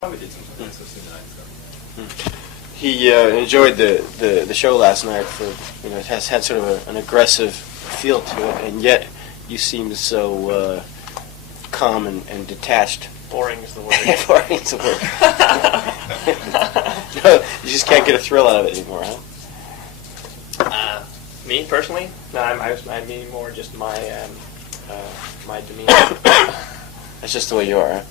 Probably did something like this tonight. He enjoyed the show last night. It has had sort of an aggressive feel to it, and yet you seemed so calm and detached. Boring is the word. Boring is the word. No, you just can't get a thrill out of it anymore, huh? Me personally, no, I mean more just my my demeanor. That's just the way you are, huh?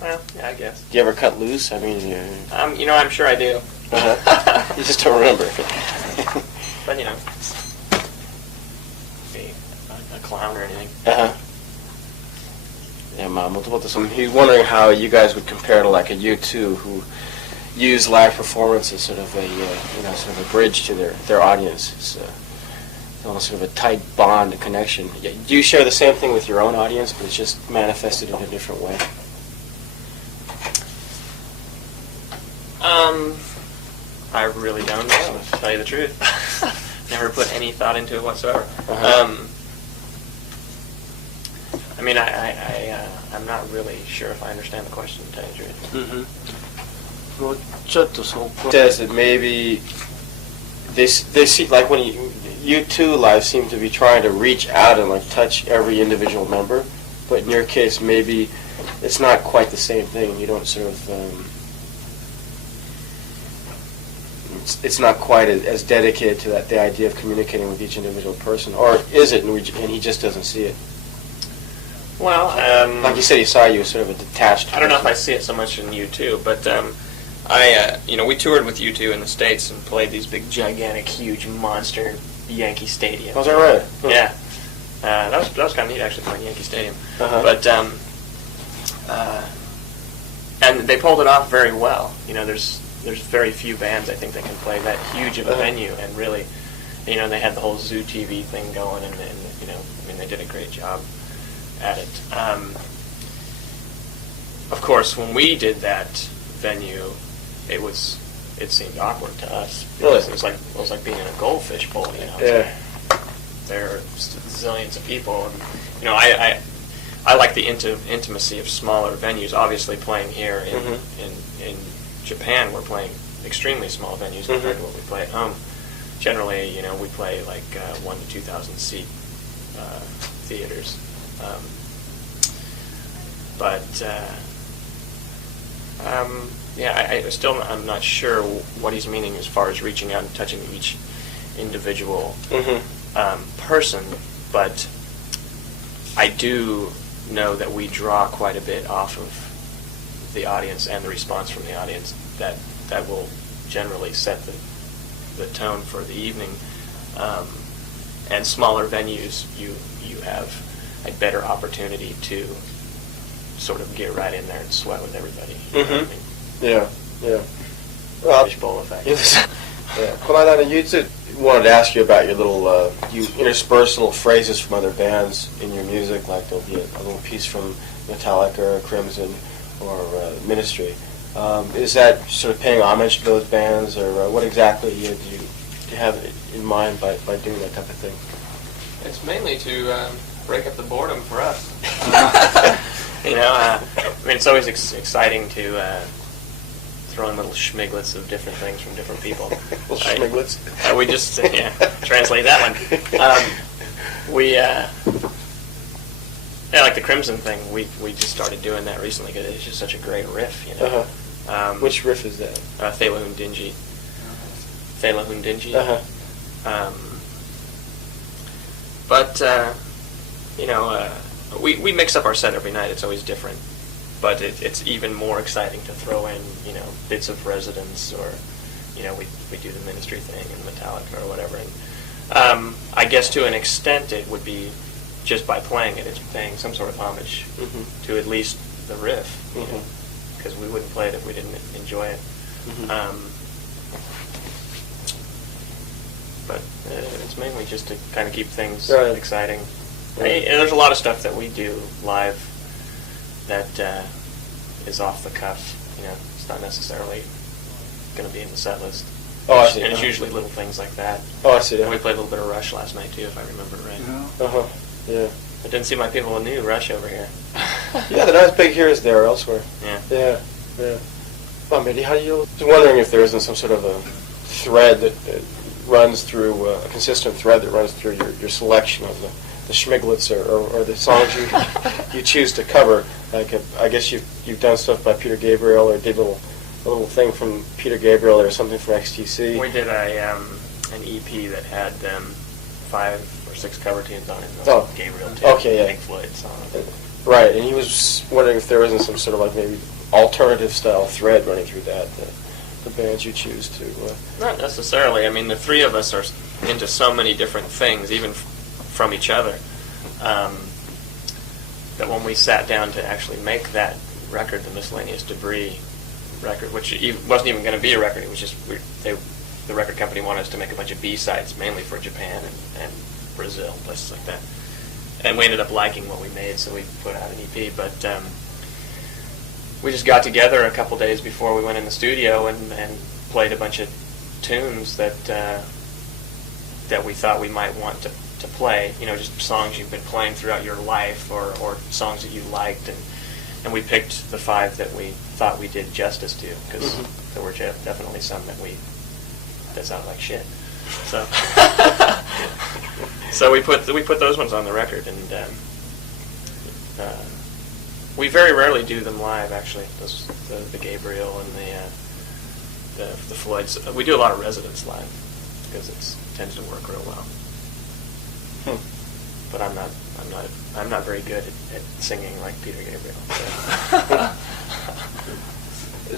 Well, yeah, I guess. Do you ever cut loose? I mean, I'm sure I do. You just don't remember. But be a clown or anything. Yeah, he's wondering how you guys would compare to like a U2 who use live performance as sort of a sort of a bridge to their audience. It's almost sort of a tight bond, a connection. Do you share the same thing with your own audience, but it's just manifested in a different way? I really don't know, to tell you the truth. Never put any thought into it whatsoever. I mean, I'm not really sure if I understand the question, to tell you the truth. Well, it says that maybe they see, like when you two live seem to be trying to reach out and like touch every individual member, but in your case maybe it's not quite the same thing. You don't sort of it's not quite as dedicated to the idea of communicating with each individual person, or is it? And he just doesn't see it. Well, like you said, he saw you as sort of a detached. I don't know if I see it so much in U2, but we toured with U2 in the States and played these big, gigantic, huge monster Yankee Stadium. Was that right? Yeah, that was kind of neat actually, playing Yankee Stadium. But and they pulled it off very well. There's very few bands I think that can play that huge of a venue, and really, they had the whole Zoo TV thing going, and they did a great job at it. Of course, when we did that venue, it seemed awkward to us because it was like being in a goldfish bowl. Yeah. There are zillions of people, and I like the intimacy of smaller venues. Obviously, playing here in Japan, we're playing extremely small venues compared to what we play at home. Generally, we play like 1,000 to 2,000 seat theaters. I'm not sure what he's meaning as far as reaching out and touching each individual person, but I do know that we draw quite a bit off of the audience and the response from the audience that will generally set the tone for the evening. And smaller venues, you have a better opportunity to sort of get right in there and sweat with everybody. Yeah. Well, fishbowl effect. Yeah. Well, you wanted to ask you about your little, you intersperse little phrases from other bands in your music, like there'll be a little piece from Metallica or Crimson or Ministry. Is that sort of paying homage to those bands, or what exactly do you have in mind by doing that type of thing? It's mainly to break up the boredom for us. It's always exciting to throw in little schmiglets of different things from different people. Little schmiglets? We just, translate that one. Like the Crimson thing, we just started doing that recently because it's just such a great riff, Which riff is that? Thelahun Dingy. Thelahun Dingy. We mix up our set every night. It's always different. But it's even more exciting to throw in, bits of Residence, or, we do the Ministry thing and Metallica or whatever. And I guess to an extent it would be just by playing it, it's paying some sort of homage to at least the riff, because we wouldn't play it if we didn't enjoy it. But it's mainly just to kind of keep things exciting. There's a lot of stuff that we do live that is off the cuff. It's not necessarily going to be in the set list. Oh, I see. And it's usually little things like that. Oh, I see. And we played a little bit of Rush last night too, if I remember right. Yeah. I didn't see my people who knew Rush over here. Yeah, they're not as big here as they are elsewhere. Yeah. Yeah. Well, Mitty, how do you? I was wondering if there isn't some sort of a thread that runs through a consistent thread that runs through your selection of the Schmiglets or the songs you choose to cover. Like I guess you've done stuff by Peter Gabriel or did a little thing from Peter Gabriel or something from XTC. We did an EP that had 5 or 6 cover tunes on it. Oh, Gabriel too. Okay, yeah. Pink Floyd song. Right, and he was wondering if there isn't some sort of like maybe alternative style thread running through that. The bands you choose to. Not necessarily. I mean, the three of us are into so many different things, even from each other, that when we sat down to actually make that record, the Miscellaneous Debris record, which wasn't even going to be a record, it was just the record company wanted us to make a bunch of B-sides, mainly for Japan and Brazil, places like that. And we ended up liking what we made, so we put out an EP. But we just got together a couple days before we went in the studio and played a bunch of tunes that we thought we might want to play. You know, just songs you've been playing throughout your life, or songs that you liked, and we picked the 5 that we thought we did justice to, because there were definitely some that sounded like shit. So so we put those ones on the record, and we very rarely do them live, actually. The Gabriel and the Floyds. We do a lot of Residents live because it tends to work real well. But I'm not very good at singing like Peter Gabriel.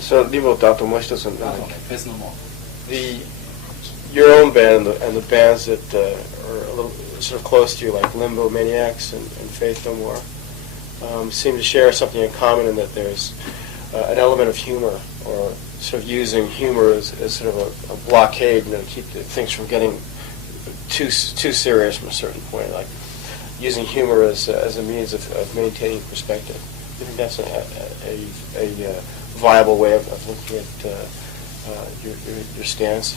So, リボとあともう一つのあとね、フェスのも your own band and the bands that are a little sort of close to you, like Limbo Maniacs and Faith No More, seem to share something in common in that there's an element of humor, or sort of using humor as sort of a blockade, to keep things from getting too serious from a certain point, like using humor as a means of maintaining perspective. Do you think that's a viable way of looking at your stance?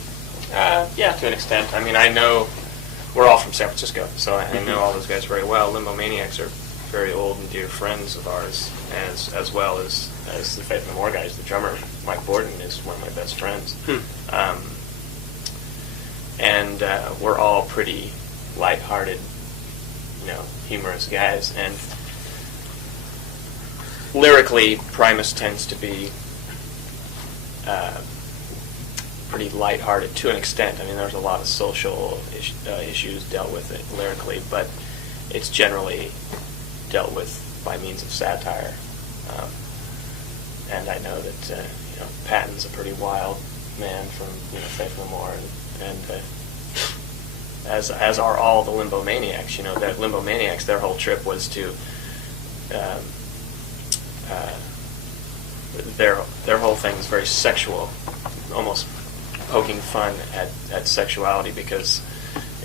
Yeah, to an extent. I mean, I know we're all from San Francisco, so I know all those guys very well. Limbo Maniacs are very old and dear friends of ours, as well as the Faith No More guys. The drummer, Mike Borden, is one of my best friends. And we're all pretty lighthearted, humorous guys. And lyrically, Primus tends to be pretty lighthearted to an extent. I mean, there's a lot of social issues dealt with it lyrically, but it's generally dealt with by means of satire. And I know that Patton's a pretty wild man from Faith No More, and as are all the Limbo Maniacs. That Limbo Maniacs, their whole trip was to their whole thing is very sexual, almost poking fun at sexuality, because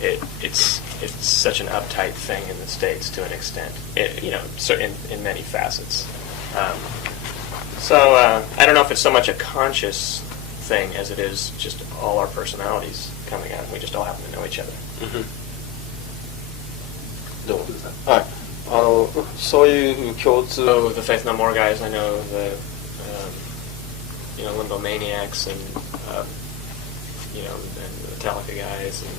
it's such an uptight thing in the States to an extent, in many facets. So I don't know if it's so much a conscious thing as it is just all our personalities coming out, and we just all happen to know each other. どう？はい。そういう共通。So the Faith No More guys, I know the Limbo Maniacs and and the Metallica guys and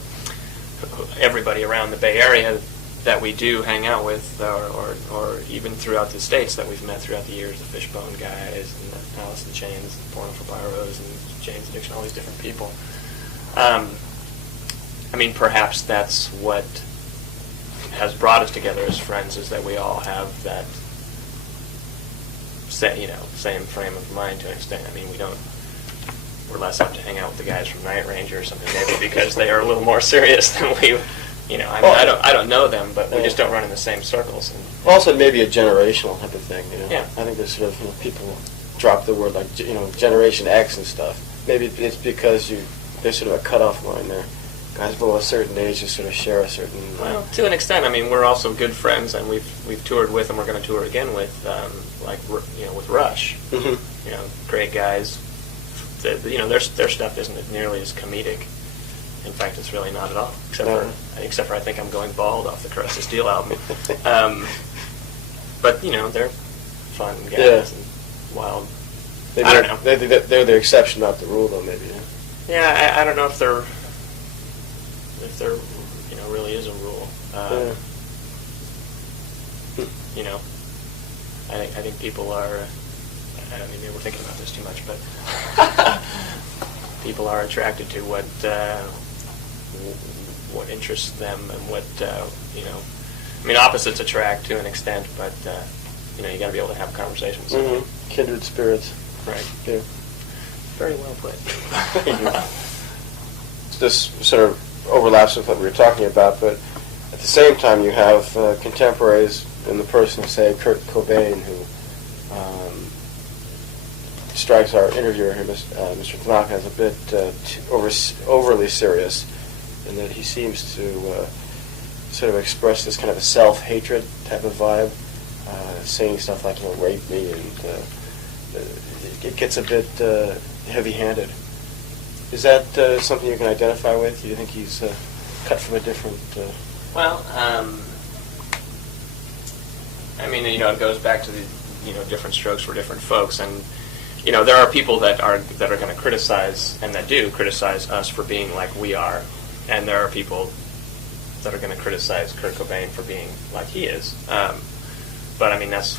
everybody around the Bay Area that we do hang out with, or even throughout the States that we've met throughout the years, the Fishbone guys and the Alice in Chains, Porno for Pyros, and James Addiction, all these different people. I mean, perhaps that's what has brought us together as friends, is that we all have that same frame of mind to an extent. I mean, we're less apt to hang out with the guys from Night Ranger or something, maybe because they are a little more serious than we. I don't know them, but we just don't run in the same circles. And also, maybe a generational type of thing. Yeah. I think there's sort of people drop the word like Generation X and stuff. Maybe it's because there's sort of a cutoff line there. Guys below a certain age just sort of share a certain. Well, to an extent. I mean, we're also good friends, and we've toured with, and we're going to tour again with, with Rush. Mm-hmm. Great guys. Their stuff isn't nearly as comedic. In fact, it's really not at all. Except for I think I'm going bald off the Crush of Steel album. But they're fun guys and wild Maybe I don't know. They're the exception, not the rule, though. Maybe. Yeah, I don't know if there really is a rule. You know, I think people are. I don't mean maybe we're thinking about this too much, but people are attracted to what interests them and what you know. I mean, opposites attract to an extent, but you know, you got to be able to have a conversation with somebody. Mm-hmm. Kindred spirits. Right. Yeah. Very well put. This sort of overlaps with what we were talking about, but at the same time, you have contemporaries in the person of, say, Kurt Cobain, who strikes our interviewer here, Mr. Tanaka, as a bit overly serious, in that he seems to sort of express this kind of a self-hatred type of vibe, saying stuff like, rape me, and it gets a bit heavy-handed. Is that something you can identify with? Do you think he's cut from a different... Well, I mean, it goes back to the, different strokes for different folks, and, there are people that are going to criticize, and that do criticize us for being like we are, and there are people that are going to criticize Kurt Cobain for being like he is. But I mean, that's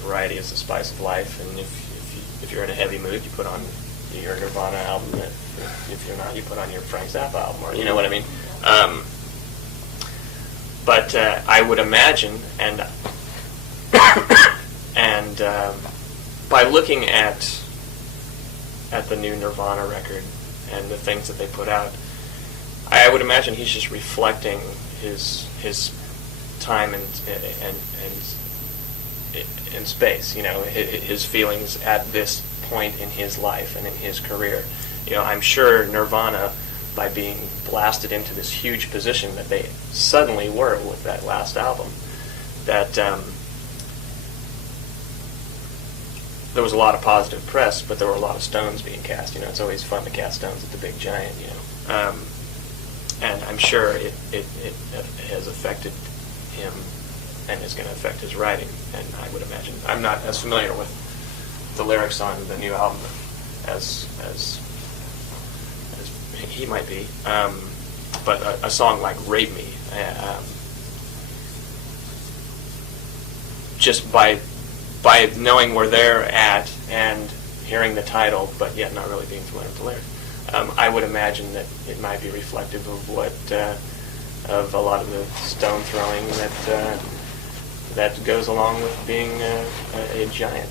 variety is the spice of life, and if you're in a heavy mood, you put on your Nirvana album. If you're not, you put on your Frank Zappa album, or you know what I mean. But I would imagine, and by looking at the new Nirvana record and the things that they put out, I would imagine he's just reflecting his time and space. His feelings at this point in his life and in his career. I'm sure Nirvana, by being blasted into this huge position that they suddenly were with that last album, that there was a lot of positive press, but there were a lot of stones being cast. It's always fun to cast stones at the big giant. And I'm sure it has affected him and is going to affect his writing. And I would imagine, I'm not as familiar with the lyrics on the new album as he might be, but a song like "Rape Me," just by knowing where they're at and hearing the title, but yet not really being familiar with the lyrics, I would imagine that it might be reflective of what of a lot of the stone throwing that goes along with being a giant.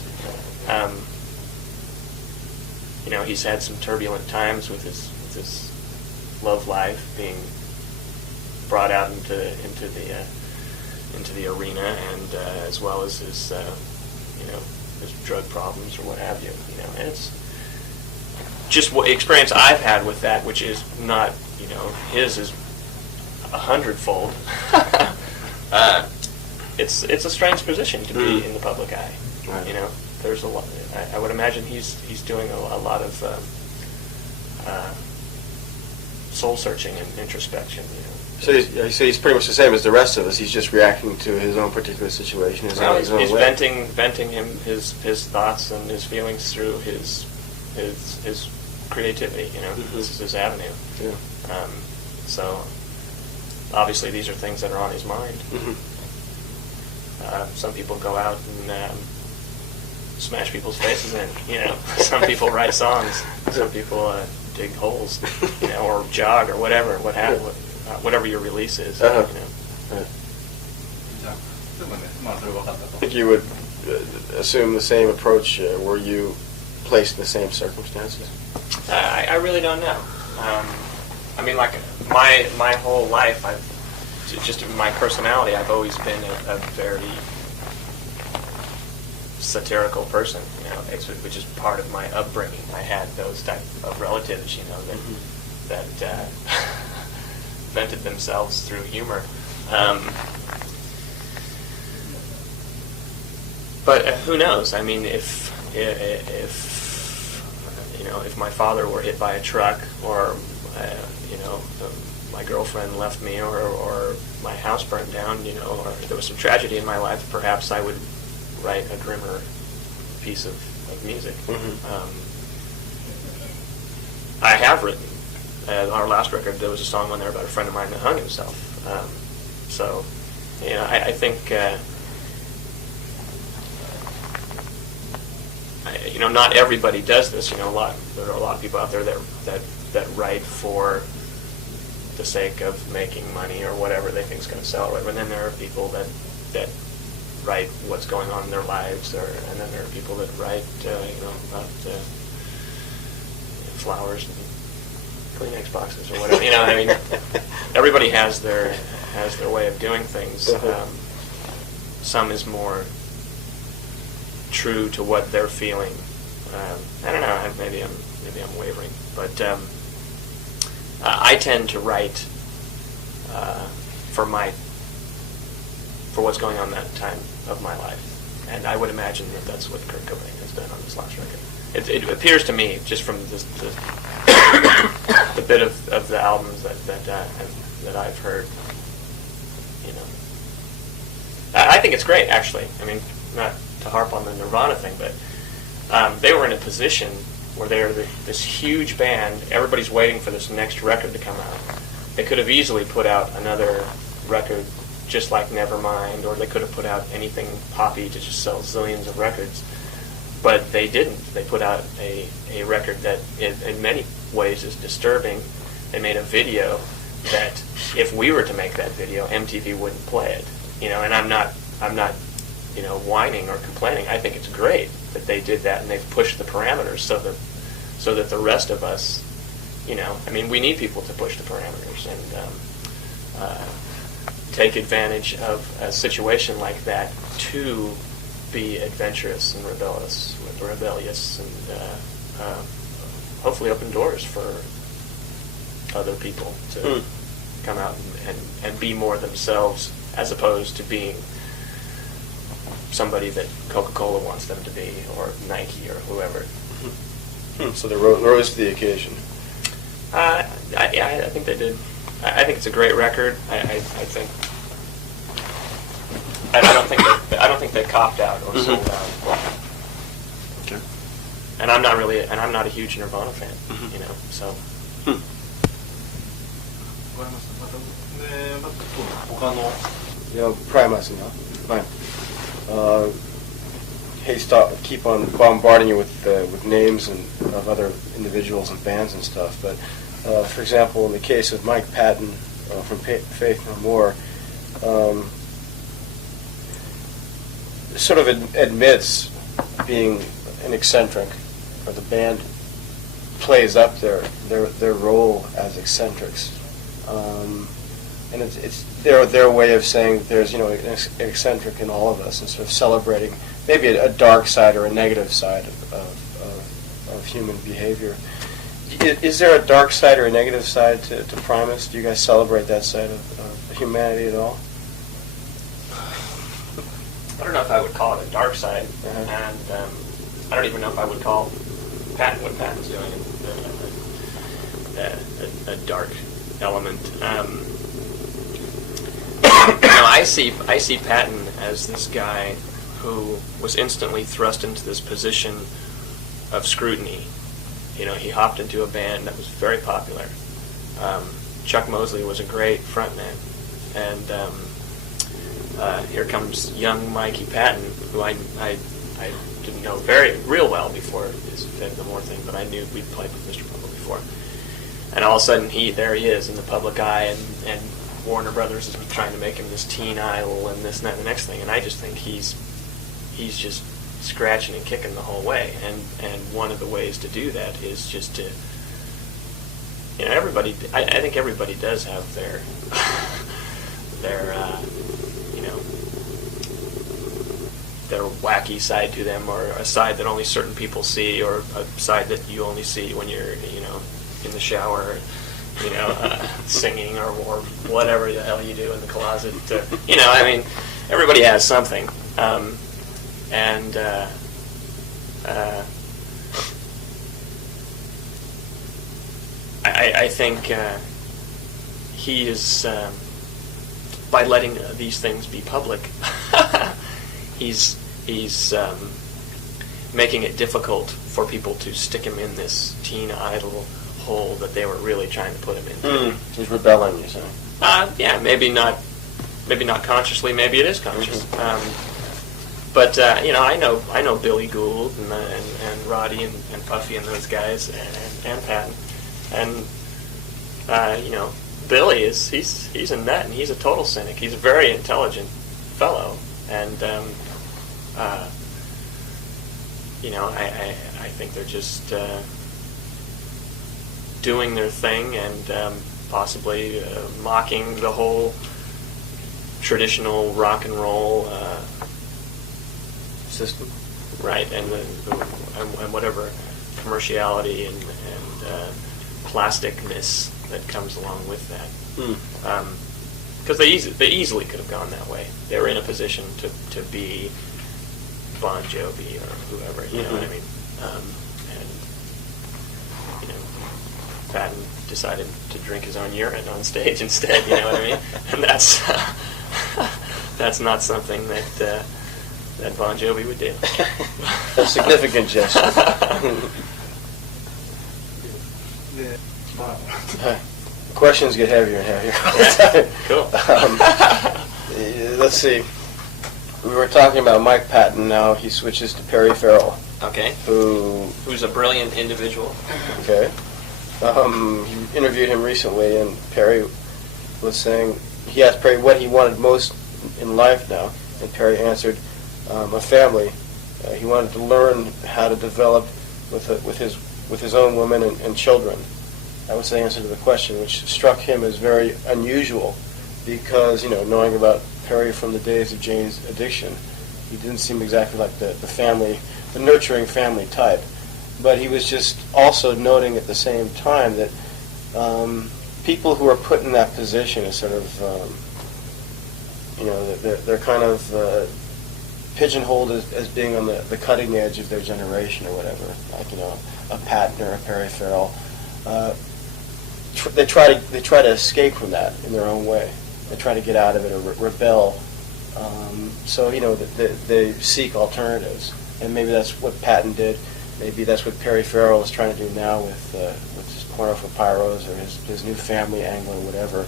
He's had some turbulent times with his love life, being brought out into the arena, and as well as his his drug problems or what have you. And it's just what experience I've had with that, which is not his is 100-fold. It's a strange position to be in the public eye. Right. There's a lot. I would imagine he's doing a lot of soul searching and introspection. So he's pretty much the same as the rest of us. He's just reacting to his own particular situation. His own he's way. venting his thoughts and his feelings through his creativity. Mm-hmm. This is his avenue. Yeah. So obviously these are things that are on his mind. Mm-hmm. Some people go out and smash people's faces in. Some people write songs. Some people dig holes, or jog or whatever. Whatever your release is. Right. I I think you would assume the same approach were you placed in the same circumstances. I really don't know. I mean, like my whole life, just my personality, I've always been a very satirical person, which is part of my upbringing. I had those type of relatives, that vented themselves through humor. But who knows? I mean, if my father were hit by a truck, or my girlfriend left me, or my house burned down, or there was some tragedy in my life, perhaps I would write a grimmer piece of music. Mm-hmm. I have written. Our last record, there was a song on there about a friend of mine that hung himself. So, I think, not everybody does this. There are a lot of people out there that write for the sake of making money or whatever they think is going to sell. Right? And then there are people that write what's going on in their lives, and then there are people that write, about flowers and Kleenex boxes or whatever. Everybody has their way of doing things. Some is more true to what they're feeling. I don't know. Maybe I'm wavering, but I tend to write for what's going on that time of my life, and I would imagine that that's what Kurt Cobain has done on this last record. It appears to me, just from the bit of the albums that I've heard, I think it's great, actually. Not to harp on the Nirvana thing, but they were in a position where they're this huge band. Everybody's waiting for this next record to come out. They could have easily put out another record just like Nevermind, or they could have put out anything poppy to just sell zillions of records. But they didn't. They put out a record that in many ways is disturbing. They made a video that if we were to make that video, MTV wouldn't play it. And I'm not whining or complaining. I think it's great that they did that, and they've pushed the parameters so that the rest of us, we need people to push the parameters and take advantage of a situation like that to be adventurous and rebellious, and hopefully open doors for other people to come out and be more themselves, as opposed to being somebody that Coca-Cola wants them to be, or Nike, or whoever. So they rose to the occasion. I think they did. I think it's a great record. I don't think they copped out or sold out. Okay. And I'm not a huge Nirvana fan. So. わかりました。また他の Primus, fine. Keep on bombarding you with names of other individuals and bands and stuff. But for example, in the case of Mike Patton from Faith No More, sort of admits being an eccentric, or the band plays up their role as eccentrics. And it's their way of saying that there's an eccentric in all of us, and sort of celebrating maybe a dark side or a negative side of human behavior. Is there a dark side or a negative side to Primus? Do you guys celebrate that side of humanity at all? I don't know if I would call it a dark side, and I don't even know if I would call what Patton's doing a dark element. I see Patton as this guy who was instantly thrust into this position of scrutiny. He hopped into a band that was very popular. Chuck Mosley was a great frontman, and here comes young Mikey Patton, who I didn't know real well before his Faith No More thing, but I knew we'd played with Mr. Bumble before. And all of a sudden, there he is in the public eye, and Warner Brothers is trying to make him this teen idol and this and that and the next thing. And I just think he's just scratching and kicking the whole way. And one of the ways to do that is just to, everybody. I think everybody does have their their wacky side to them, or a side that only certain people see, or a side that you only see when you're in the shower, singing or whatever the hell you do in the closet. Everybody has something, and I think he is, by letting these things be public, he's making it difficult for people to stick him in this teen idol hole that they were really trying to put him into. He's rebelling, you're saying? Yeah, maybe not consciously. Maybe it is conscious. But you know, I know Billy Gould and Roddy and Puffy and those guys and Patton, and you know, Billy he's a nut and he's a total cynic. He's a very intelligent fellow, and you know, I think they're just doing their thing and possibly mocking the whole traditional rock and roll System. right, and whatever commerciality and plasticness that comes along with that. Because they easily could have gone that way. They were in a position to be Bon Jovi or whoever, you know what I mean? And you know, Patton decided to drink his own urine on stage instead. You know what I mean? And that's not something that Bon Jovi would do. A significant gesture. Questions get heavier and heavier all the time. Cool. Let's see. We were talking about Mike Patton. Now he switches to Perry Farrell. Okay. Who's a brilliant individual. Okay. He interviewed him recently, and Perry was saying, he asked Perry what he wanted most in life now, and Perry answered, a family. He wanted to learn how to develop with his own woman and children. That was the answer to the question, which struck him as very unusual, because, you know, knowing about Perry from the days of Jane's Addiction, he didn't seem exactly like the nurturing family type. But he was just also noting at the same time that people who are put in that position is sort of, you know, they're kind of pigeonholed as being on the cutting edge of their generation or whatever, like, you know, a Patton or a Perry Farrell. They try to escape from that in their own way. They try to get out of it or rebel. So, you know, they seek alternatives, and maybe that's what Patton did. Maybe that's what Perry Farrell is trying to do now with his Porno for Pyros or his new family angle or whatever.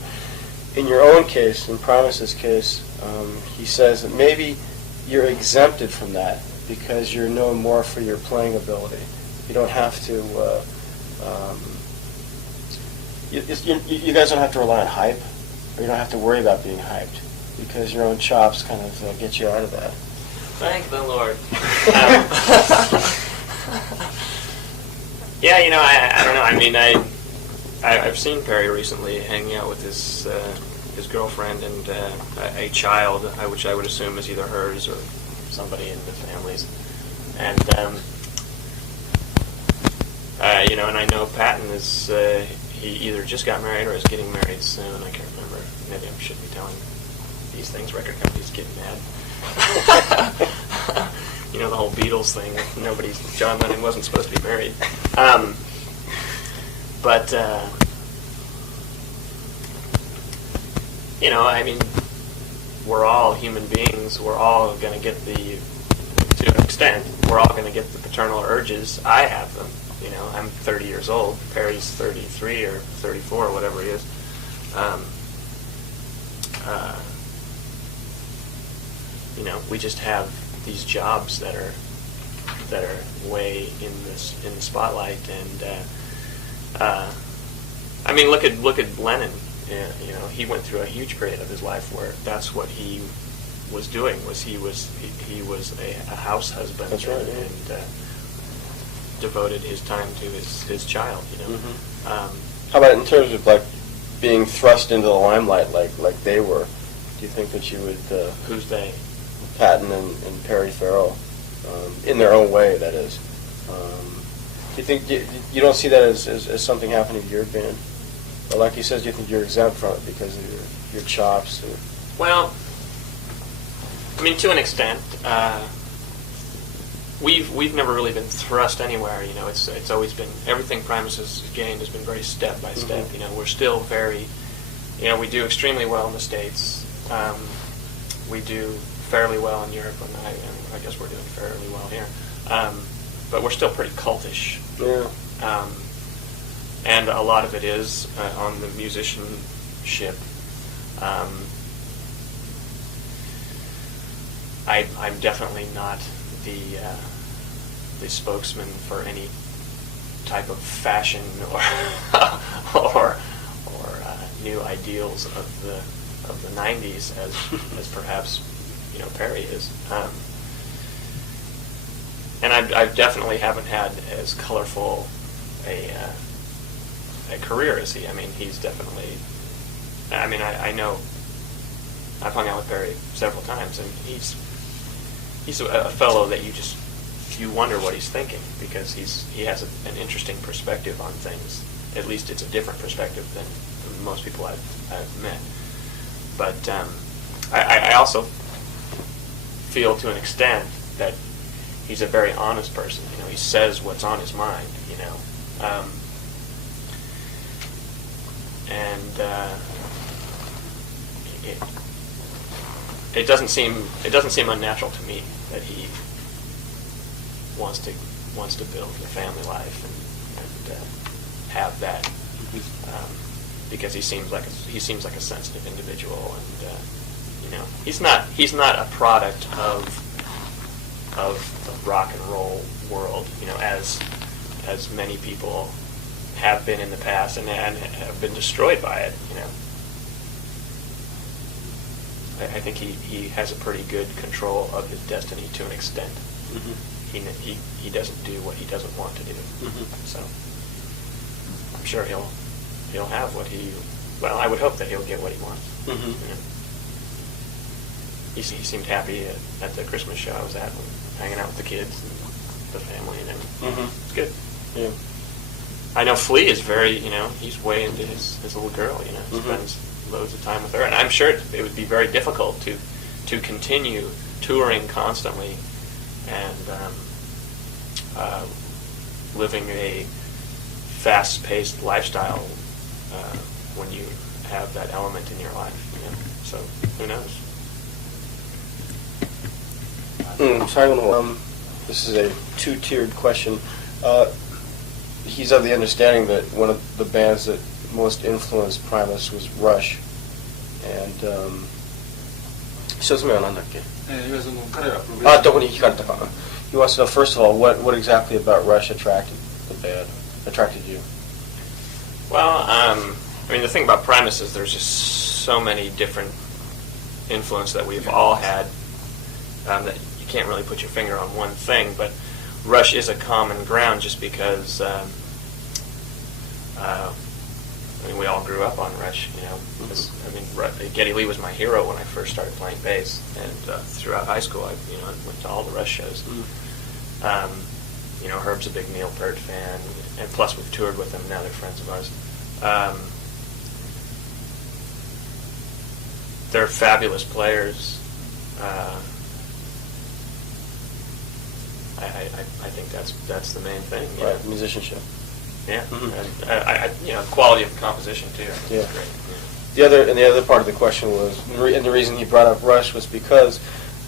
In your own case, in Primus's case, he says that maybe you're exempted from that because you're known more for your playing ability. You don't have to. You guys don't have to rely on hype, or you don't have to worry about being hyped, because your own chops kind of get you out of that. Thank the Lord. Yeah, you know, I don't know. I mean, I've seen Perry recently hanging out with his girlfriend and a child, which I would assume is either hers or somebody in the family's, and you know, and I know Patton is. He either just got married or is getting married soon. I can't remember. Maybe I shouldn't be telling these things. Record companies get mad. You know, the whole Beatles thing. John Lennon wasn't supposed to be married. But you know, I mean, we're all human beings. We're all going to get to an extent, we're all going to get the paternal urges. I have them. You know, I'm 30 years old. Perry's 33 or 34 or whatever he is. You know, we just have these jobs that are way in the spotlight, and I mean, look at Lennon. You know, he went through a huge period of his life where that's what he was doing. He was a house husband. That's right. And devoted his time to his child, you know. Mm-hmm. How about in terms of like being thrust into the limelight, like they were? Do you think that you would? Who's they? Patton and Perry Farrell, in their own way, that is. Do you think you don't see that as something happening to your band? Or like he says, do you think you're exempt from it because of your chops? Or? Well, I mean, to an extent. We've never really been thrust anywhere, you know. It's always been, everything Primus has gained has been very step by step. Mm-hmm. You know, we're still very, you know, we do extremely well in the States. We do fairly well in Europe, and I guess we're doing fairly well here. but we're still pretty cultish. Yeah. And a lot of it is on the musicianship. I'm definitely not the spokesman for any type of fashion or new ideals of the 90s as perhaps Perry is. And I definitely haven't had as colorful a career as he. I mean, he's definitely. I mean, I know. I've hung out with Perry several times, and he's a fellow that you wonder what he's thinking, because he has an interesting perspective on things. At least it's a different perspective than most people I've met. But I also feel to an extent that he's a very honest person. He says what's on his mind. It doesn't seem unnatural to me that he wants to build a family life and have that, because he seems like a sensitive individual, and he's not a product of the rock and roll world, as many people have been in the past and have been destroyed by it. I think he has a pretty good control of his destiny to an extent. Mm-hmm. He doesn't do what he doesn't want to do. Mm-hmm. So I'm sure he'll have what he. Well, I would hope that he'll get what he wants. Mm-hmm. He seemed happy at the Christmas show I was at, hanging out with the kids and the family and everything. Mm-hmm. It's good. Yeah. I know Flea is very, he's way into his little girl. Mm-hmm. Spends loads of time with her, and I'm sure it would be very difficult to continue touring constantly and living a fast-paced lifestyle when you have that element in your life. So who knows? This is a two-tiered question. He's of the understanding that one of the bands that most influenced Primus was Rush, and 一つ目は何だっけ？彼らプログレッシブ。どこに聞かれたか。He wants to know, first of all, what exactly about Rush attracted you? Well, I mean, the thing about Primus is there's just so many different influences that we've all had that you can't really put your finger on one thing, but Rush is a common ground just because I mean, we all grew up on Rush, I mean, Geddy Lee was my hero when I first started playing bass, and throughout high school, I went to all the Rush shows. Herb's a big Neil Peart fan, and plus we've toured with them. Now they're friends of ours. They're fabulous players. I think that's the main thing. Right, musicianship. Yeah, mm-hmm. And quality of composition too. I think is great. Yeah. The other part of the question was, and the reason he brought up Rush was because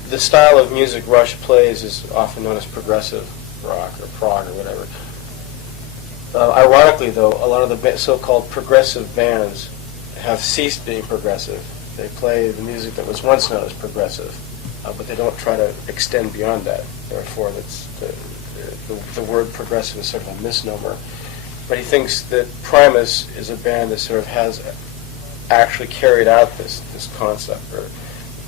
the style of music Rush plays is often known as progressive rock or prog or whatever. Ironically, though, a lot of the so-called progressive bands have ceased being progressive. They play the music that was once known as progressive, but they don't try to extend beyond that. Therefore, that's the word progressive is sort of a misnomer. But he thinks that Primus is a band that sort of has actually carried out this concept, or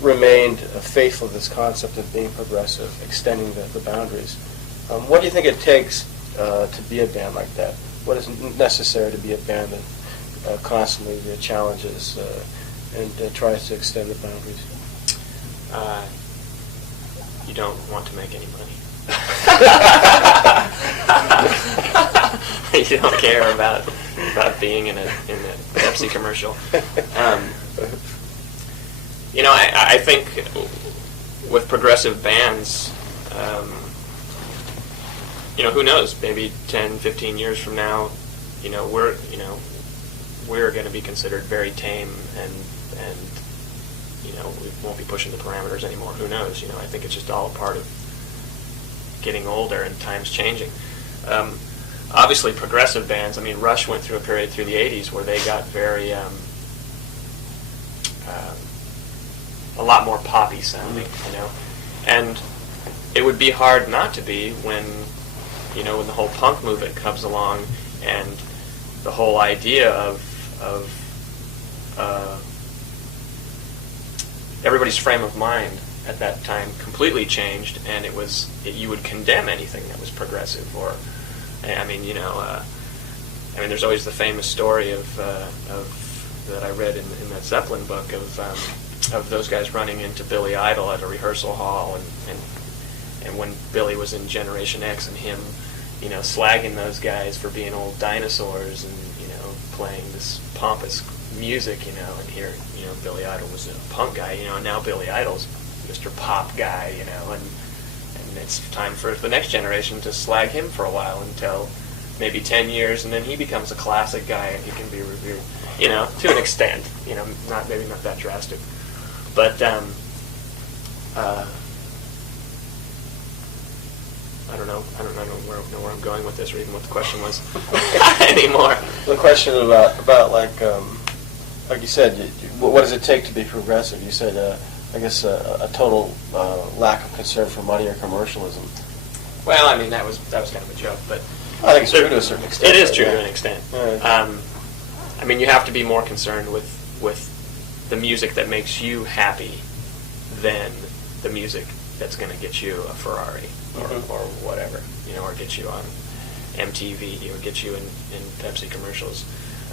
remained faithful to this concept of being progressive, extending the boundaries. What do you think it takes to be a band like that? What is necessary to be a band that constantly challenges and tries to extend the boundaries? You don't want to make any money. You don't care about being in a Pepsi commercial. I think with progressive bands, who knows? Maybe 10, 15 years from now, we're going to be considered very tame, and we won't be pushing the parameters anymore. Who knows? I think it's just all a part of getting older and times changing. Obviously, progressive bands. I mean, Rush went through a period through the '80s where they got very a lot more poppy sounding, you know, and it would be hard not to be when, you know, when the whole punk movement comes along and the whole idea of everybody's frame of mind at that time completely changed, and you would condemn anything that was progressive, or, I mean, you know, I mean, there's always the famous story of that I read in that Zeppelin book of those guys running into Billy Idol at a rehearsal hall, and when Billy was in Generation X, and him, you know, slagging those guys for being old dinosaurs and, you know, playing this pompous music, you know, and here, you know, Billy Idol was a punk guy, you know, and now Billy Idol's Mr. Pop guy, you know, and it's time for the next generation to slag him for a while until maybe 10 years, and then he becomes a classic guy and he can be revered, you know, to an extent, you know, maybe not that drastic, but I don't know where I'm going with this, or even what the question was anymore. The question about like you said, what does it take to be progressive? You said, I guess, a total lack of concern for money or commercialism. Well, I mean, that was kind of a joke, but I think it's true to a certain extent. It is true to an extent. Yeah. I mean, you have to be more concerned with the music that makes you happy than the music that's going to get you a Ferrari or whatever, you know, or get you on MTV or get you in Pepsi commercials.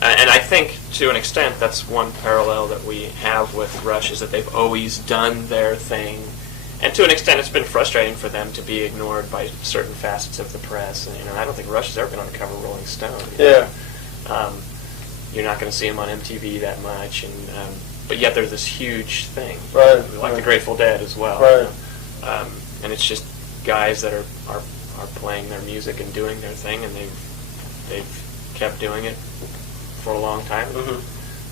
And I think, to an extent, that's one parallel that we have with Rush, is that they've always done their thing. And to an extent, it's been frustrating for them to be ignored by certain facets of the press. And, you know, I don't think Rush has ever been on the cover of Rolling Stone. Yeah. You're not going to see them on MTV that much, and but yet they're this huge thing. Right. Like the Grateful Dead as well. Right. You know? And it's just guys that are playing their music and doing their thing, and they've kept doing it for a long time. Mm-hmm.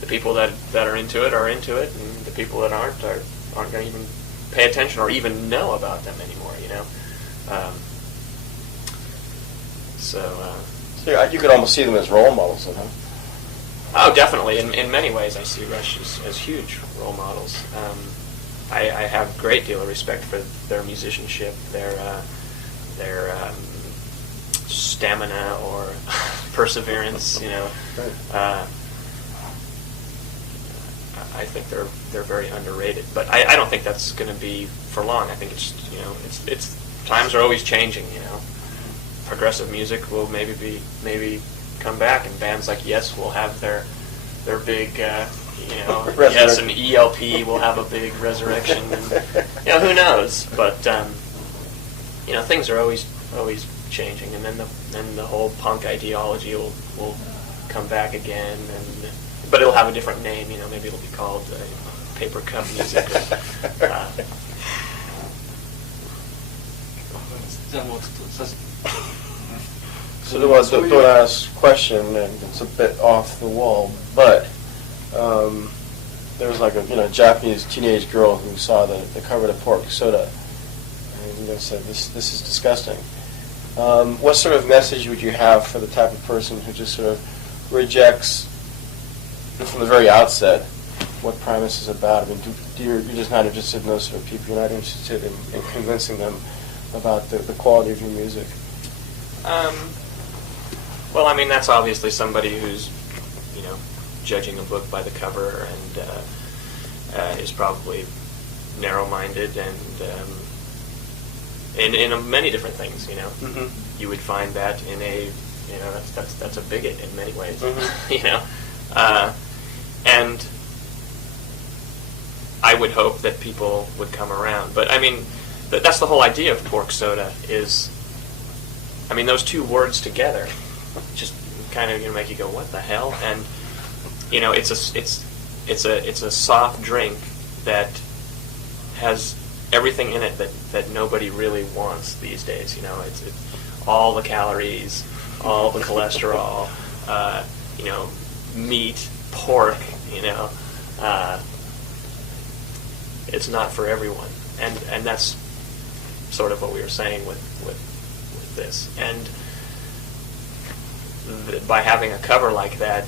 The people that are into it, and the people that aren't going to even pay attention or even know about them anymore, you know. So you could almost see them as role models, huh? Oh, definitely. In many ways, I see Rush as huge role models. I have a great deal of respect for their musicianship, their stamina or perseverance. You know, I think they're very underrated. But I don't think that's going to be for long. I think it's times are always changing. You know, progressive music will maybe come back, and bands like Yes will have their big. Yes, and ELP will have a big resurrection. And, you know, who knows? But things are always changing, and then the whole punk ideology will come back again, but it'll have a different name. You know, maybe it'll be called Paper Cup Music. So there was the last question, and it's a bit off the wall, but there was like a Japanese teenage girl who saw the cover of Pork Soda, and said this is disgusting. What sort of message would you have for the type of person who just sort of rejects from the very outset what Primus is about? I mean, you're just not interested in those sort of people. You're not interested in convincing them about the quality of your music. Well, I mean, that's obviously somebody who's, judging a book by the cover and is probably narrow-minded and in many different things. Mm-hmm. You would find that in that's a bigot in many ways. Mm-hmm. And I would hope that people would come around. But I mean, that's the whole idea of Pork Soda is, I mean, those two words together just kind of make you go, what the hell? And it's a soft drink that has everything in it that nobody really wants these days. It's all the calories, all the cholesterol, meat, pork. It's not for everyone, and that's sort of what we were saying with this, and by having a cover like that,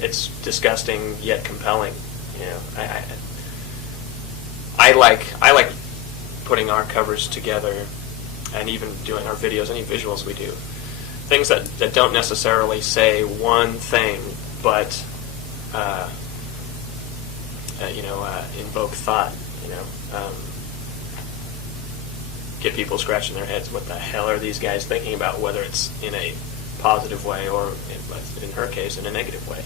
it's disgusting yet compelling. You know, I like putting our covers together, and even doing our videos, any visuals we do, things that don't necessarily say one thing, but invoke thought. You know, get people scratching their heads. What the hell are these guys thinking about? Whether it's in a positive way or, in her case, in a negative way.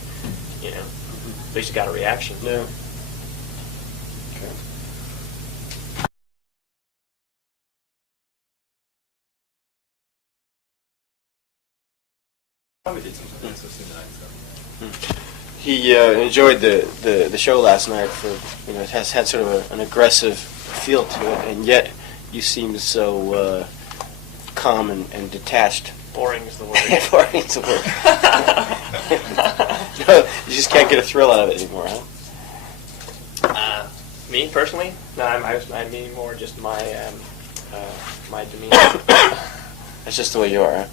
You know, at least you got a reaction. Yeah. Okay. He enjoyed the show last night. For it has had sort of an aggressive feel to it, and yet you seem so calm and detached. Boring is the word. Boring is the word. No, you just can't get a thrill out of it anymore, huh? Me personally, no, I mean more just my my demeanor. That's just the way you are, huh?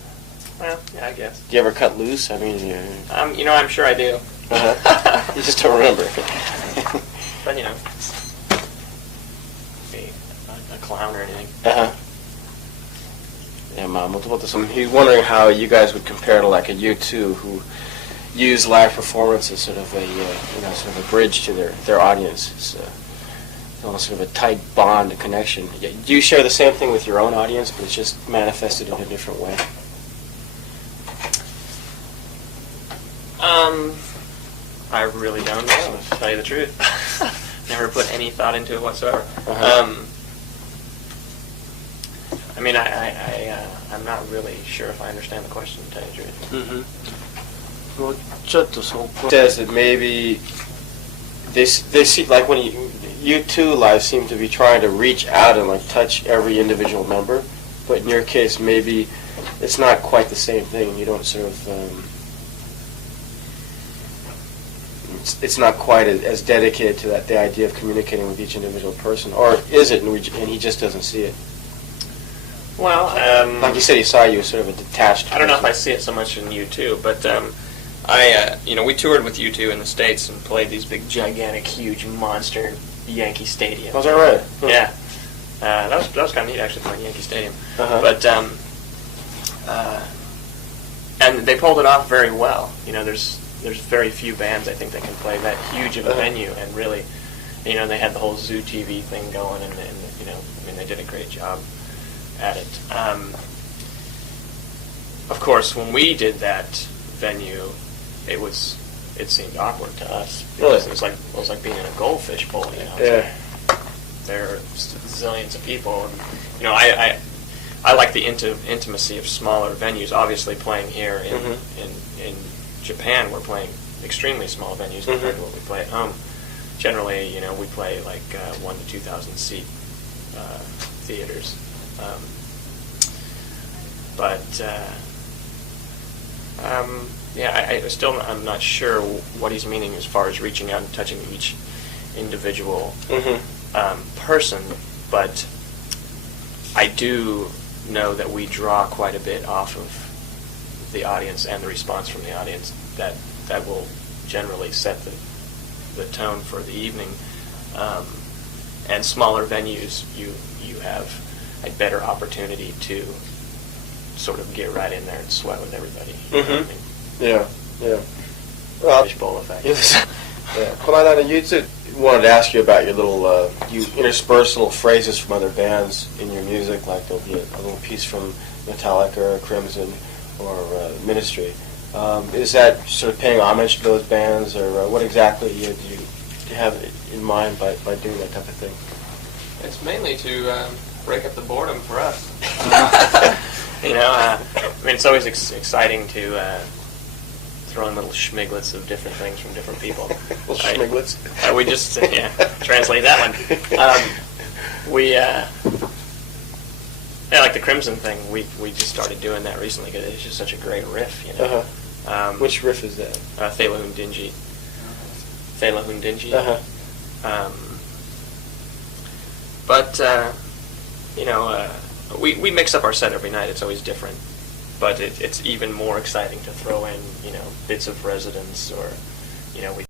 Well, yeah, I guess. Do you ever cut loose? I mean, I'm sure I do. Uh-huh. You just don't remember. But be a clown or anything. Uh-huh. He's wondering how you guys would compare to like a U2 who use live performance as sort of a sort of a bridge to their audience. It's almost sort of a tight bond, a connection. Do you share the same thing with your own audience, but it's just manifested in a different way? I really don't know, to tell you the truth. Never put any thought into it whatsoever. Uh-huh. I mean, I'm not really sure if I understand the question, to tell you the truth. Mm-hmm. Well, says that maybe they see, like when you two live seem to be trying to reach out and like touch every individual member, but in your case maybe it's not quite the same thing. You don't sort of it's not quite as dedicated to the idea of communicating with each individual person, or is it? And he just doesn't see it. Well, like you said, he saw you as sort of a detached. I don't know if I see it so much in U2, but we toured with U2 in the States and played these big, gigantic, huge, monster Yankee stadiums. Was that right? Yeah, that was kind of neat actually, playing Yankee Stadium. Uh-huh. But and they pulled it off very well. You know, there's very few bands I think that can play that huge of a venue, and really, they had the whole Zoo TV thing going, and they did a great job at it. Of course, when we did that venue, it seemed awkward to us. Really? It was like being in a goldfish bowl. Yeah. There are zillions of people, and I like the intimacy of smaller venues. Obviously, playing here in Japan, we're playing extremely small venues compared to what we play at home. Generally, we play like 1,000 to 2,000 seat theaters. I'm not sure what he's meaning as far as reaching out and touching each individual person, but I do know that we draw quite a bit off of the audience and the response from the audience that will generally set the tone for the evening. And smaller venues, you have a better opportunity to sort of get right in there and sweat with everybody. Yeah. Well, Fishbowl effect. Yeah. この間の YouTube wanted to ask you about your little you intersperse little phrases from other bands in your music, like there'll be a little piece from Metallica or Crimson or Ministry. Is that sort of paying homage to those bands, or what exactly do you have in mind by doing that type of thing? It's mainly to break up the boredom for us. It's always exciting to throw in little schmiglets of different things from different people. Little schmiglets? We just, translate that one. Like the Crimson thing, we just started doing that recently because it's just such a great riff, Which riff is that? Thelahun Dingy. Thelahun Dingy. we mix up our set every night. It's always different, but it's even more exciting to throw in bits of Residence, or we